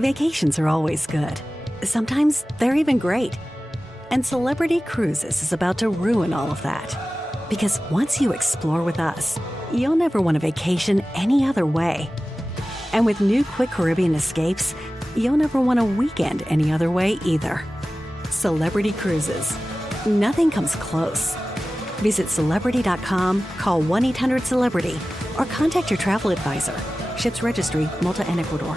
Vacations are always good. Sometimes they're even great. And Celebrity Cruises is about to ruin all of that. Because once you explore with us, you'll never want a vacation any other way. And with new Quick Caribbean escapes, you'll never want a weekend any other way either. Celebrity Cruises. Nothing comes close. Visit Celebrity.com, call 1-800-CELEBRITY, or contact your travel advisor. Ships Registry, Malta and Ecuador.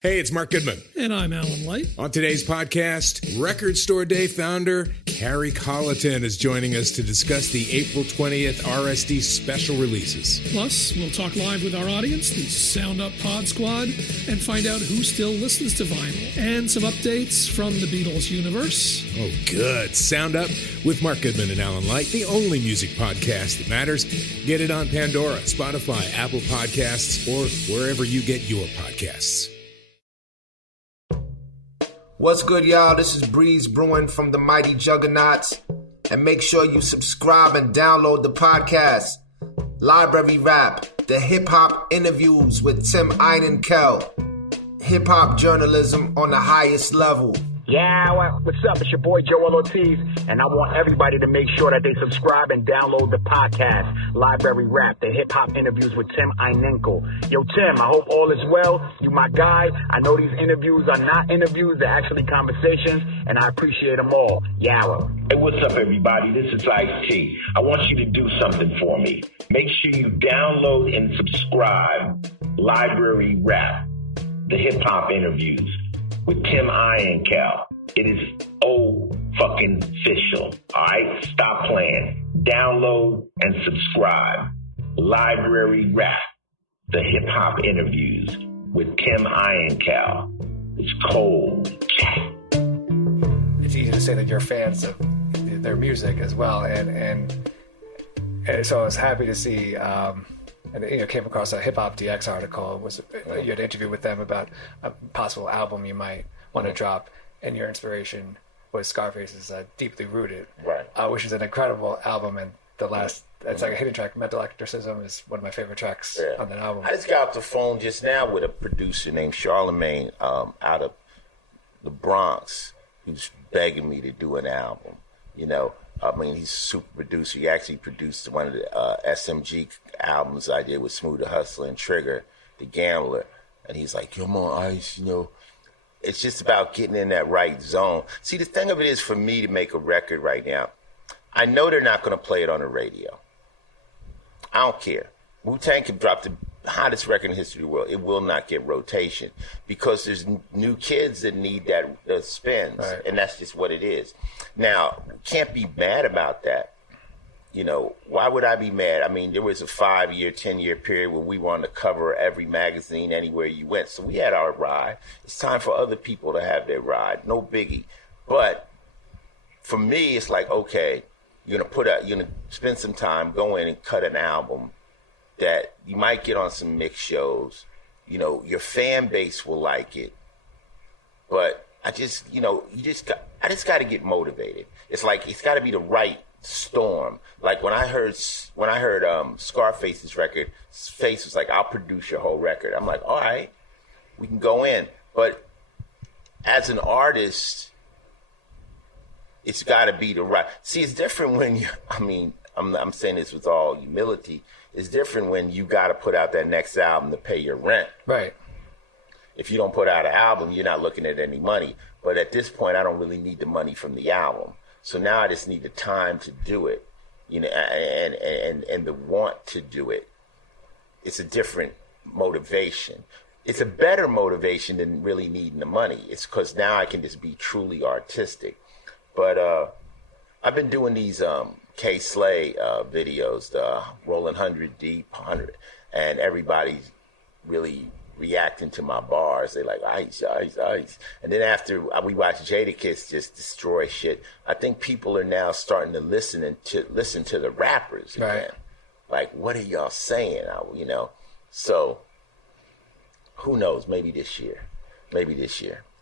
Hey, it's Mark Goodman. And I'm Alan Light. On today's podcast, Record Store Day founder Carrie Colleton is joining us to discuss the April 20th RSD special releases. Plus, we'll talk live with our audience, the Sound Up Pod Squad, and find out who still listens to vinyl. And some updates from the Beatles universe. Oh, good. Sound Up with Mark Goodman and Alan Light, the only music podcast that matters. Get it on Pandora, Spotify, Apple Podcasts, or wherever you get your podcasts. What's good, y'all? This is Breeze Brewing from the Mighty Juggernauts. And make sure you subscribe and download the podcast, Library Rap, the hip-hop interviews with Tim Einenkel. Hip-hop journalism on the highest level. Yeah, what's up? It's your boy Joel Ortiz, and I want everybody to make sure that they subscribe and download the podcast, Library Rap, the hip-hop interviews with Tim Einenkel. Yo, Tim, I hope all is well. You my guy. I know these interviews are not interviews, they're actually conversations, and I appreciate them all. Yawa. Hey, what's up, everybody? This is Ice-T. I want you to do something for me. Make sure you download and subscribe Library Rap, the hip-hop interviews with Tim Einenkel. It is fucking official. All right? Stop playing. Download and subscribe. Library Rap, the hip-hop interviews with Tim Einenkel. It's cold. It's easy to say that you're fans of their music as well. And so I was happy to see... and came across a Hip Hop DX article. You had an interview with them about a possible album you might want to drop, and your inspiration was Scarface's "Deeply Rooted," right? Which is an incredible album, and it's like a hidden track. Mental Exorcism is one of my favorite tracks on that album. I just got off the phone just now with a producer named Charlemagne out of the Bronx, who's begging me to do an album. I mean, he's a super producer. He actually produced one of the SMG albums I did with Smooth the Hustler and Trigger, the Gambler. And he's like, come on, Ice, It's just about getting in that right zone. See, the thing of it is, for me to make a record right now, I know they're not going to play it on the radio. I don't care. Wu-Tang can drop the hottest record in the history of the world. It will not get rotation because there's new kids that need that spins, right. And that's just what it is. Now, can't be mad about that. Why would I be mad? I mean, there was a 5-year, 10-year period where we were on the cover of every magazine anywhere you went. So we had our ride. It's time for other people to have their ride. No biggie. But for me, it's like, okay, you're going to spend some time, go in and cut an album that you might get on some mix shows. Your fan base will like it. But I just got to get motivated. It's like, it's got to be the right storm. Like when I heard Scarface's record, Face was like, I'll produce your whole record. I'm like, all right, we can go in. But as an artist, it's got to be the right. See, it's different when I'm saying this with all humility. It's different when you got to put out that next album to pay your rent. Right. If you don't put out an album, you're not looking at any money. But at this point, I don't really need the money from the album. So now I just need the time to do it, and the want to do it. It's a different motivation. It's a better motivation than really needing the money. It's because now I can just be truly artistic. But I've been doing these K Slay videos, the Rolling 100 Deep, 100, and everybody's really reacting to my bars. They like, Ice, Ice, Ice. And then after we watch Jadakiss just destroy shit, I think people are now starting to listen to the rappers again. Right. Like, what are y'all saying? So who knows? Maybe this year.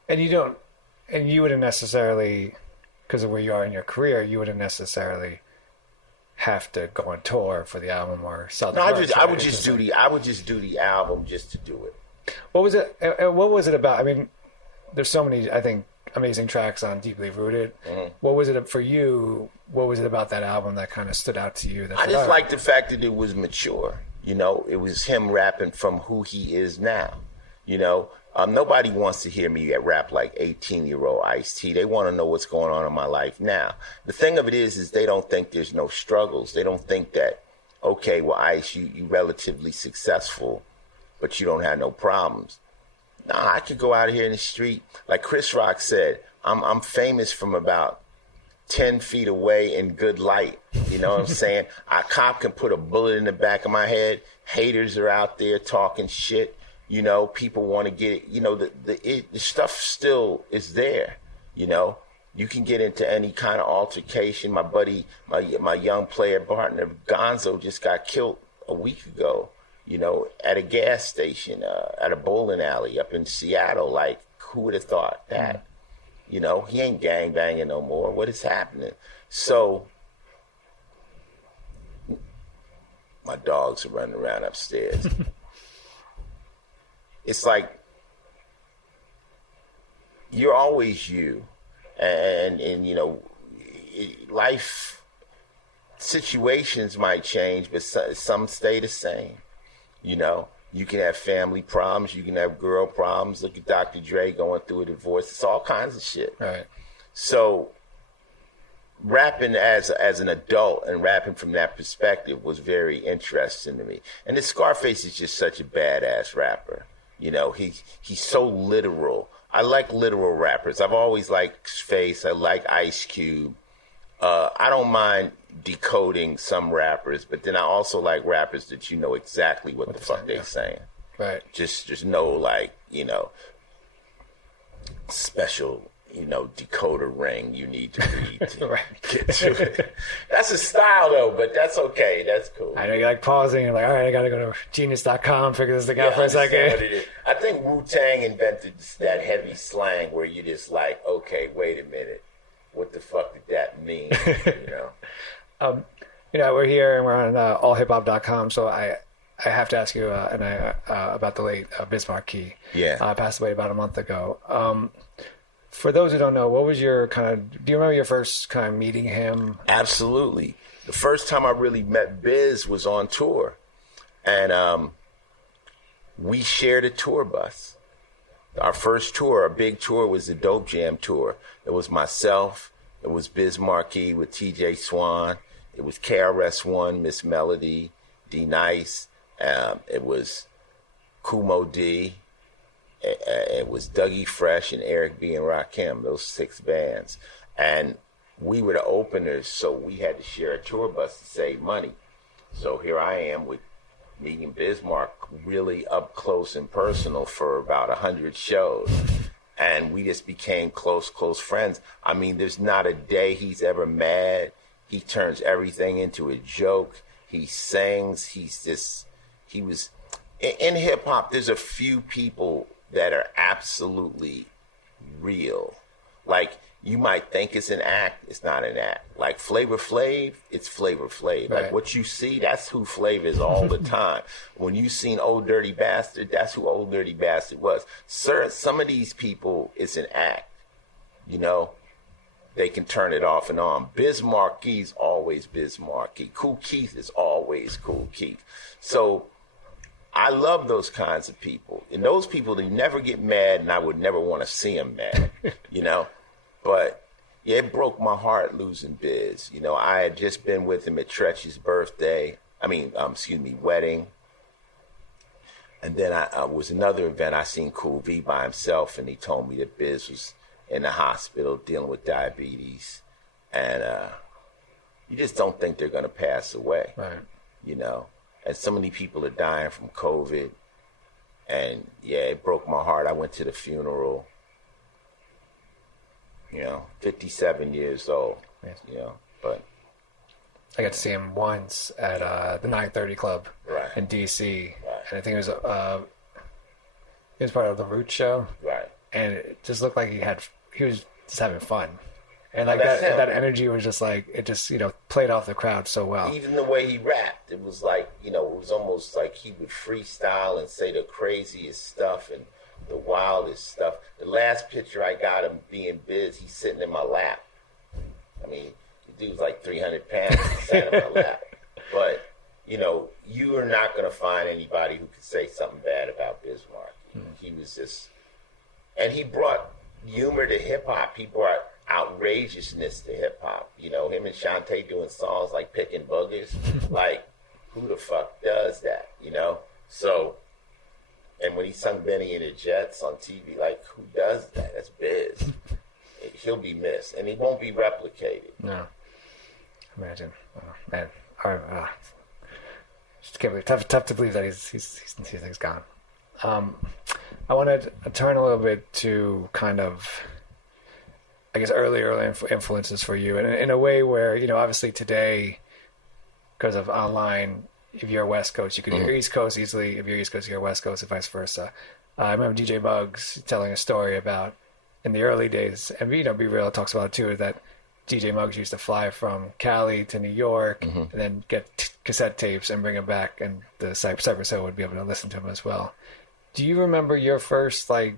And you wouldn't necessarily, because of where you are in your career, you wouldn't necessarily have to go on tour for the album or sell the merch. I would just do the album just to do it. What was it? What was it about? I mean, there's so many, I think, amazing tracks on Deeply Rooted. Mm-hmm. What was it for you? What was it about that album that kind of stood out to you? I just liked the fact that it was mature. You know, it was him rapping from who he is now. You know, nobody wants to hear me rap like 18-year-old Ice-T. They want to know what's going on in my life now. The thing of it is they don't think there's no struggles. They don't think that, okay, well, Ice, you relatively successful, but you don't have no problems. Nah, I could go out here in the street. Like Chris Rock said, I'm famous from about 10 feet away in good light. You know what I'm saying? A cop can put a bullet in the back of my head. Haters are out there talking shit. You know, people want to get it. You know, the stuff still is there. You know, you can get into any kind of altercation. My buddy, my young player partner, Gonzo, just got killed a week ago. You know, at a gas station, at a bowling alley up in Seattle. Like, who would have thought that? You know, he ain't gang banging no more. What is happening? So, my dogs are running around upstairs. It's like, you're always you. And you know, life situations might change, but some stay the same. You know, you can have family problems. You can have girl problems. Look at Dr. Dre going through a divorce. It's all kinds of shit. Right. So rapping as an adult and rapping from that perspective was very interesting to me. And this Scarface is just such a badass rapper. You know, he's so literal. I like literal rappers. I've always liked Face. I like Ice Cube. I don't mind decoding some rappers, but then I also like rappers that you know exactly what the fuck they're saying. Right. Just no, like, you know, special, you know, decoder ring you need to read to right. get to it. That's a style though, but that's okay. That's cool. I know you're like pausing. You're like, all right, I got to go to genius.com, figure this thing out for a second. I think Wu-Tang invented that heavy slang where you just like, okay, wait a minute. What the fuck did that mean? You know? You know, we're here and we're on allhiphop.com, so I have to ask you about the late Biz Markie. Yeah. Passed away about a month ago. For those who don't know, what was your do you remember your first kind of meeting him? Absolutely. The first time I really met Biz was on tour. And we shared a tour bus. Our first tour, our big tour, was the Dope Jam tour. It was myself. It was Biz Markie with TJ Swan. It was KRS-One, Miss Melody, D Nice. It was Kumo D. It was Dougie Fresh and Eric B. and Rakim, those 6 bands. And we were the openers, so we had to share a tour bus to save money. So here I am with meeting Bismarck really up close and personal for about 100 shows. And we just became close friends. I mean, there's not a day he's ever mad. He turns everything into a joke. He sings. He was, in hip hop, there's a few people that are absolutely real. Like, you might think it's an act, it's not an act. Like Flavor Flav, it's Flavor Flav. Right. Like what you see, that's who Flav is all the time. When you seen Old Dirty Bastard, that's who Old Dirty Bastard was. Sir, some of these people, it's an act. You know, they can turn it off and on. Biz Markie's always Biz Markie. Kool Keith is always Kool Keith. So I love those kinds of people. And those people, they never get mad, and I would never want to see them mad, you know? But, yeah, it broke my heart losing Biz. You know, I had just been with him at Tretch's wedding. And then I was another event, I seen Cool V by himself, and he told me that Biz was in the hospital dealing with diabetes. And you just don't think they're going to pass away, Right. you know? And so many people are dying from COVID. And, yeah, it broke my heart. I went to the funeral. You know, 57 years old, Yes. you know, but. I got to see him once at the 930 Club Right. in D.C. Right. And I think it was part of the Root show. Right. And it just looked like he was just having fun. And like that energy was just like, it just, played off the crowd so well. Even the way he rapped, it was like, it was almost like he would freestyle and say the craziest stuff and the wildest stuff. The last picture I got him being biz, he's sitting in my lap. I mean, the dude's like 300 pounds, he sat in my lap. But, you are not going to find anybody who could say something bad about Bismarck. He was just, and he brought humor to hip hop. He brought outrageousness to hip hop. Him and Shantae doing songs like Picking Boogers. Like, who the fuck does that? So, and when he sung Benny and the Jets on TV, like, who does that? That's Biz. He'll be missed, and he won't be replicated. No. Imagine. Oh, man. Just can't believe. Tough to believe that he's gone. I want to turn a little bit to kind of, I guess, early influences for you, and in a way where, obviously today, because of online, if you're West Coast, you could hear East Coast easily. If you're East Coast, you're West Coast, and vice versa. I remember DJ Muggs telling a story about in the early days, and Be Real talks about it too, that DJ Muggs used to fly from Cali to New York and then get cassette tapes and bring them back, and the Cypress Hill would be able to listen to them as well. Do you remember your first, I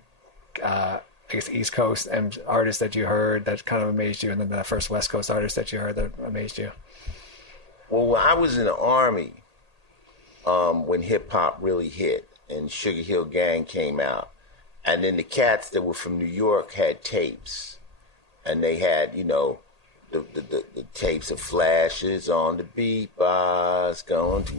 guess, East Coast artist that you heard that kind of amazed you, and then the first West Coast artist that you heard that amazed you? Well, when I was in the Army, when hip-hop really hit and Sugar Hill Gang came out, and then the cats that were from New York had tapes, and they had, the tapes of Flashes on the beat bars going to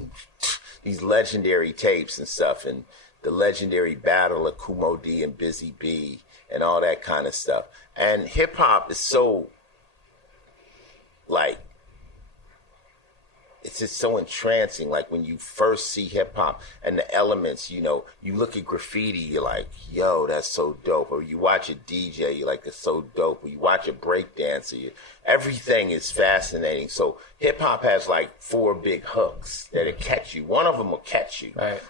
these legendary tapes and stuff, and the legendary battle of Kumo D and Busy B and all that kind of stuff. And hip hop is so, it's just so entrancing. Like when you first see hip hop and the elements, you look at graffiti, you're like, yo, that's so dope. Or you watch a DJ, you're like, that's so dope. Or you watch a break dancer, everything is fascinating. So hip hop has like 4 big hooks that'll catch you. One of them will catch you, right.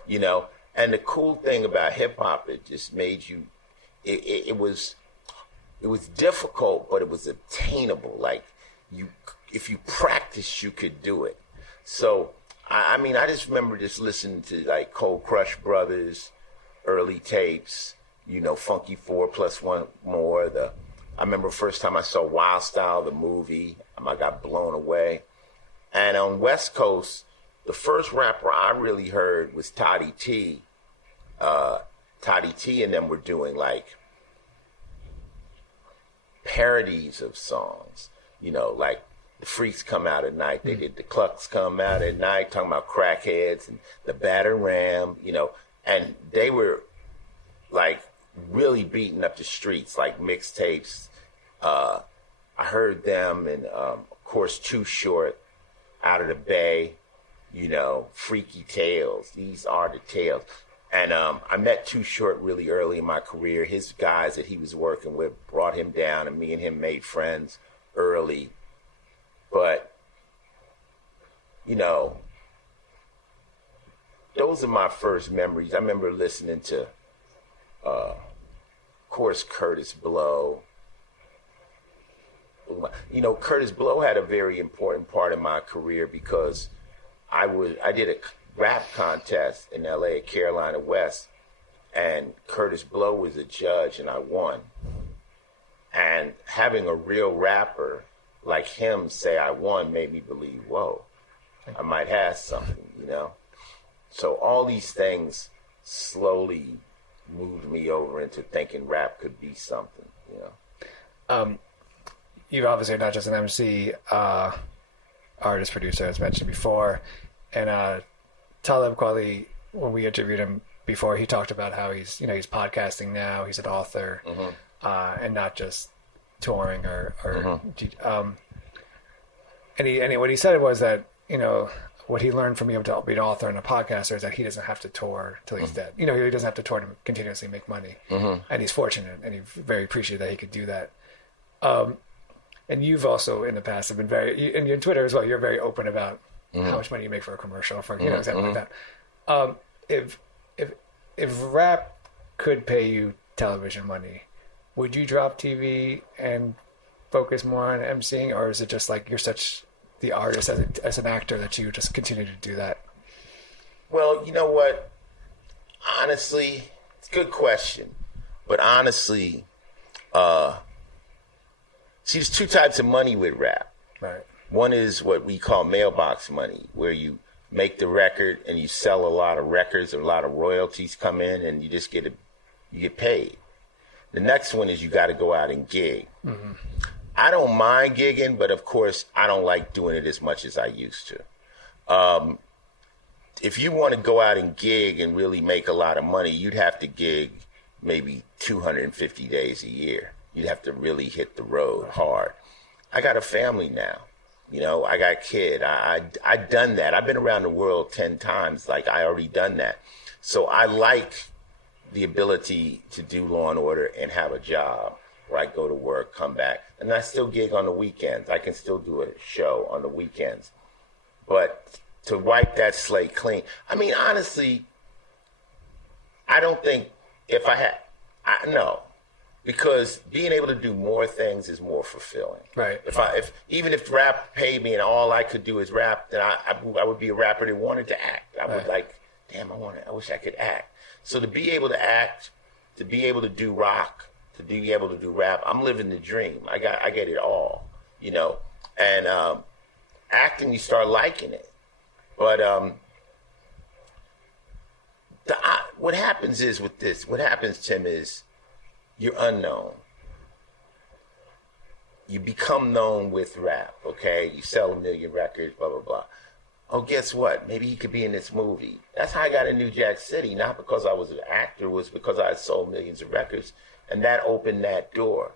And the cool thing about hip hop, it just made you, it was difficult, but it was attainable. Like if you practiced, you could do it. So, I just remember just listening to like Cold Crush Brothers, early tapes, Funky 4+1 More. I remember first time I saw Wild Style, the movie, I got blown away. And on West Coast, the first rapper I really heard was Toddy T. Toddy T and them were doing like parodies of songs, like the Freaks Come Out at Night. They did the Clucks Come Out at Night, talking about crackheads and the Batter Ram, and they were like really beating up the streets, like mixtapes. I heard them, and of course Too Short, Out of the Bay, Freaky Tales. These are the tales. And I met Too Short really early in my career. His guys that he was working with brought him down, and me and him made friends early. But, those are my first memories. I remember listening to, of course, Curtis Blow. Curtis Blow had a very important part in my career because I did a rap contest in LA at Carolina West, and Curtis Blow was a judge, and I won. And having a real rapper like him say I won made me believe, whoa, I might have something, So all these things slowly moved me over into thinking rap could be something, You've obviously not just an MC, artist, producer, as mentioned before, and Talib Kweli, when we interviewed him before, he talked about how he's podcasting now, he's an author, and not just touring or and what he said was that what he learned from being able to be an author and a podcaster is that he doesn't have to tour till he's dead. He doesn't have to tour to continuously make money, and he's fortunate and he's very appreciative that he could do that. And you've also in the past have been and you're on Twitter as well, you're very open about how much money you make for a commercial, for exactly like that. If rap could pay you television money, would you drop TV and focus more on emceeing, or is it just like you're such the artist as an actor that you just continue to do that? Well, you know what? Honestly, it's a good question. But honestly, see, there's two types of money with rap. Right. One is what we call mailbox money, where you make the record and you sell a lot of records, a lot of royalties come in, and you just you get paid. The next one is you got to go out and gig. Mm-hmm. I don't mind gigging, but of course, I don't like doing it as much as I used to. If you want to go out and gig and really make a lot of money, you'd have to gig maybe 250 days a year. You'd have to really hit the road hard. I got a family now. You know, I got a kid. I've done that. I've been around the world 10 times. Like, I already done that. So I like the ability to do Law and Order and have a job where I go to work, come back. And I still gig on the weekends. I can still do a show on the weekends. But to wipe that slate clean, I mean, honestly, I don't think if no. Because being able to do more things is more fulfilling. Right. Even if rap paid me and all I could do is rap, then I would be a rapper that wanted to act. I would I wish I could act. So to be able to act, to be able to do rock, to be able to do rap, I'm living the dream. I get it all, you know. And acting, you start liking it. But what happens is with this, what happens, Tim, is you're unknown. You become known with rap, okay? You sell 1 million records, blah, blah, blah. Oh, guess what? Maybe he could be in this movie. That's how I got in New Jack City, not because I was an actor, it was because I had sold millions of records, and that opened that door.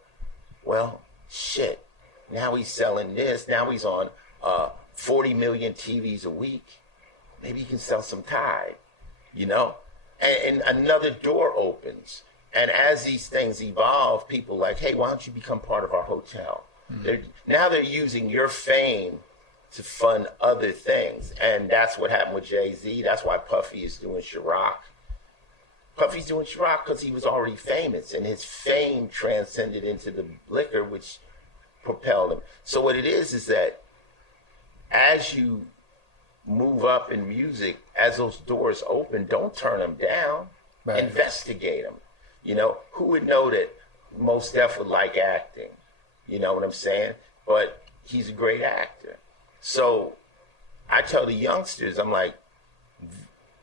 Well, shit. Now he's selling this. Now he's on 40 million TVs a week. Maybe he can sell some Tide, you know? And another door opens. And as these things evolve, people like, hey, why don't you become part of our hotel? Mm-hmm. Now they're using your fame to fund other things. And that's what happened with Jay-Z. That's why Puffy is doing Ciroc. Puffy's doing Ciroc because he was already famous, and his fame transcended into the liquor, which propelled him. So what it is that as you move up in music, as those doors open, don't turn them down. Right. Investigate them. You know, who would know that Mos Def would like acting? You know what I'm saying? But he's a great actor. So I tell the youngsters, I'm like,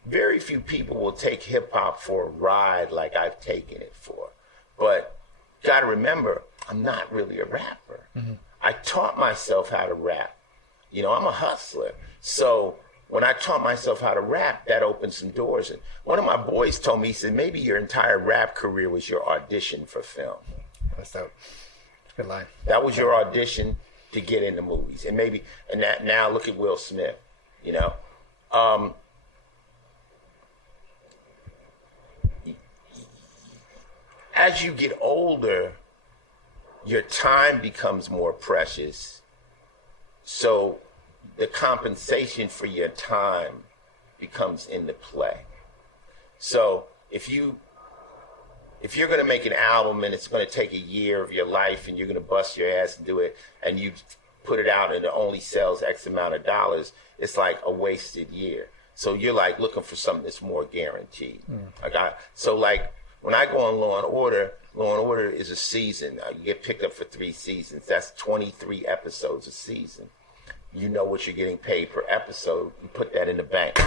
very few people will take hip hop for a ride like I've taken it for. But got to remember, I'm not really a rapper. Mm-hmm. I taught myself how to rap. You know, I'm a hustler. So when I taught myself how to rap, that opened some doors. And one of my boys told me, he said, maybe your entire rap career was your audition for film. That's dope. Good line. That was your audition to get into movies. And now look at Will Smith, you know. As you get older, your time becomes more precious. So the compensation for your time becomes into play. So if you're going to make an album and it's going to take a year of your life and you're going to bust your ass and do it, and you put it out and it only sells X amount of dollars, it's like a wasted year. So you're like looking for something that's more guaranteed. So like when I go on Law and Order is a season. You get picked up for 3 seasons. That's 23 episodes a season. You know what you're getting paid per episode. You put that in the bank.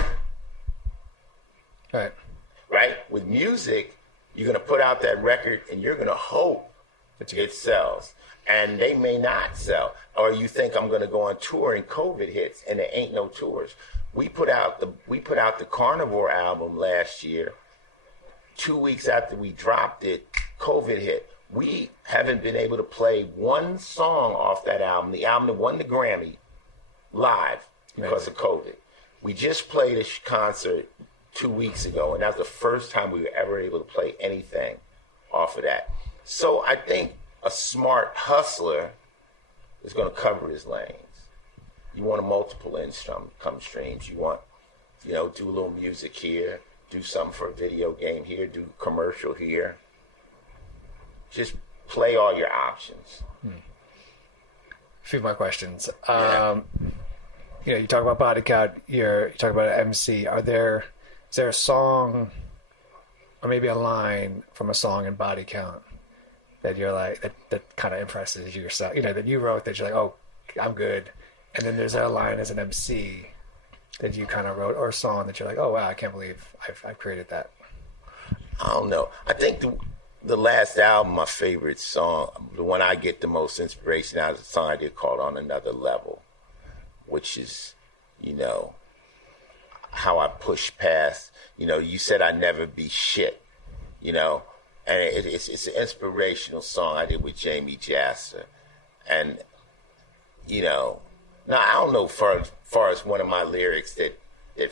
Right. With music, you're going to put out that record and you're going to hope it sells. And they may not sell. Or you think I'm going to go on tour and COVID hits and there ain't no tours. We put out the Carnivore album last year. 2 weeks after we dropped it, COVID hit. We haven't been able to play one song off that album, the album that won the Grammy, live because of COVID. We just played a concert 2 weeks ago, and that was the first time we were ever able to play anything off of that. So I think a smart hustler is going to cover his lanes. You want a multiple income streams. You want, do a little music here, do something for a video game here, do commercial here. Just play all your options. few more questions. You talk about body count. You talk about an MC. Is there a song, or maybe a line from a song in Body Count that you're like that kind of impresses you yourself? That you wrote that you're like, oh, I'm good. And then there's a line as an MC that you kind of wrote, or a song that you're like, oh wow, I can't believe I've created that. I don't know. I think the last album, my favorite song, the one I get the most inspiration out of, is a song I did called "On Another Level," which is, how I push past. You said I'd never be shit, and it's an inspirational song I did with Jamie Jasser. And, now I don't know, far as one of my lyrics that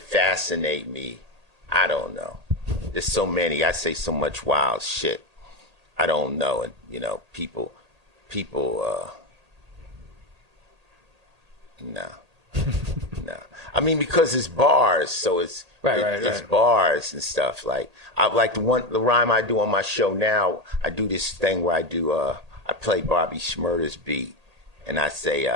fascinate me, I don't know. There's so many, I say so much wild shit. I don't know. And, people, no. No. I mean, because it's bars, so it's bars and stuff. Like the rhyme I do on my show now. I do this thing where I play Bobby Shmurda's beat, and I say,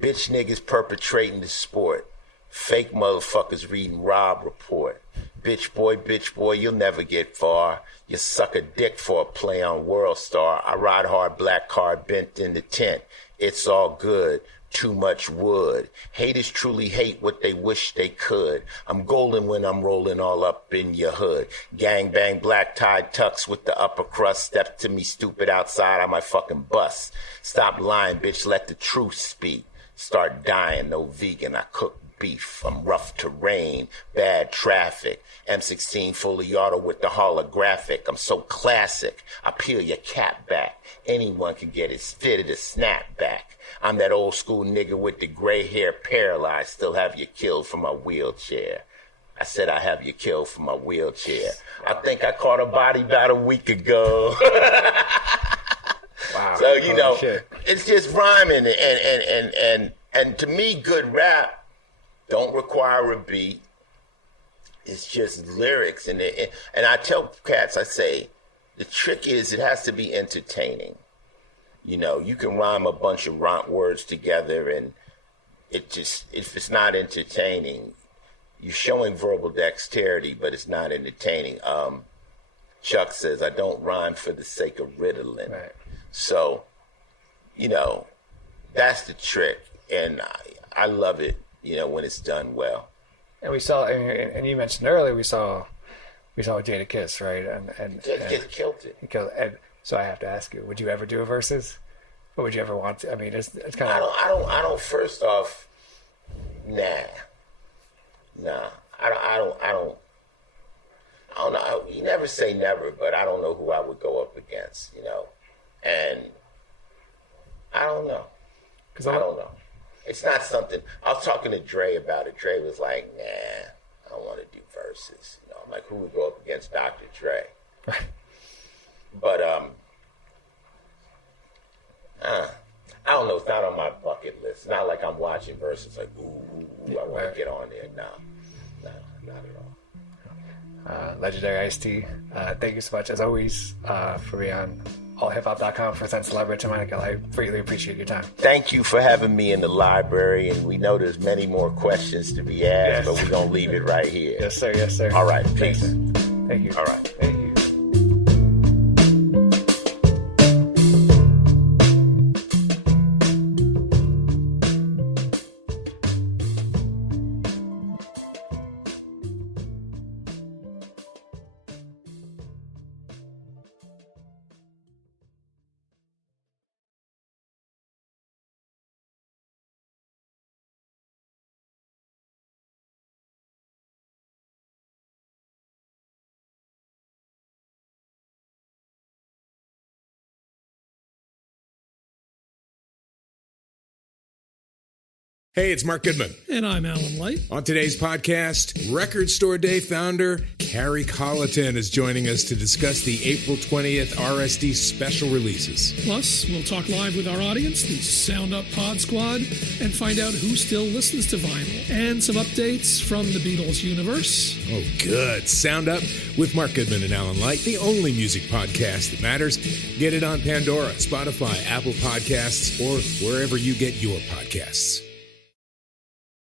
bitch niggas perpetrating the sport, fake motherfuckers reading Rob Report. Bitch boy, you'll never get far. You suck a dick for a play on World Star. I ride hard, black car bent in the tent. It's all good. Too much wood. Haters truly hate what they wish they could. I'm golden when I'm rolling all up in your hood. Gang bang, black tie tux with the upper crust. Step to me stupid outside, I might fucking bust. Stop lying, bitch, let the truth speak. Start dying, no vegan, I cook beef. I'm rough terrain, bad traffic. M16 fully auto with the holographic. I'm so classic, I peel your cap back. Anyone can get it fitted a snapback. I'm that old school nigga with the gray hair, paralyzed, still have you killed from my wheelchair. I said I have you killed from my wheelchair. I think I caught a body about a week ago. Wow. So, it's just rhyming. And to me, good rap don't require a beat. It's just lyrics. And I tell cats, I say, the trick is it has to be entertaining. You can rhyme a bunch of words together, and if it's not entertaining, you're showing verbal dexterity, but it's not entertaining. Chuck says, I don't rhyme for the sake of riddling. Right. So, that's the trick, and I love it, when it's done well. And we saw, and you mentioned earlier, we saw Jada Kiss, right? And Jada Kiss killed it. He killed it. And so I have to ask you, would you ever do a Versus? Or would you ever want to? I mean, it's kind of. I don't. First off, nah. I don't know. You never say never, but I don't know who I would go up against. And I don't know. I don't know. It's not something. I was talking to Dre about it. Dre was like, nah, I don't want to do Versus. I'm like, who would go up against Dr. Dre? But I don't know. It's not on my bucket list. It's not like I'm watching Versus like, ooh, I want to get on there. No, not at all. Legendary Ice-T, thank you so much, as always, for being on allhiphop.com for Sense Celebrity Michael. I greatly appreciate your time. Thank you for having me in the library, and we know there's many more questions to be asked, but we're going to leave it right here. Yes, sir. Yes, sir. All right. Peace. Thank you. All right. Thank you. Hey, it's Mark Goodman. And I'm Alan Light. On today's podcast, Record Store Day founder Harry Colleton is joining us to discuss the April 20th RSD special releases. Plus, we'll talk live with our audience, the Sound Up Pod Squad, and find out who still listens to vinyl. And some updates from the Beatles universe. Oh, good. Sound Up with Mark Goodman and Alan Light, the only music podcast that matters. Get it on Pandora, Spotify, Apple Podcasts, or wherever you get your podcasts.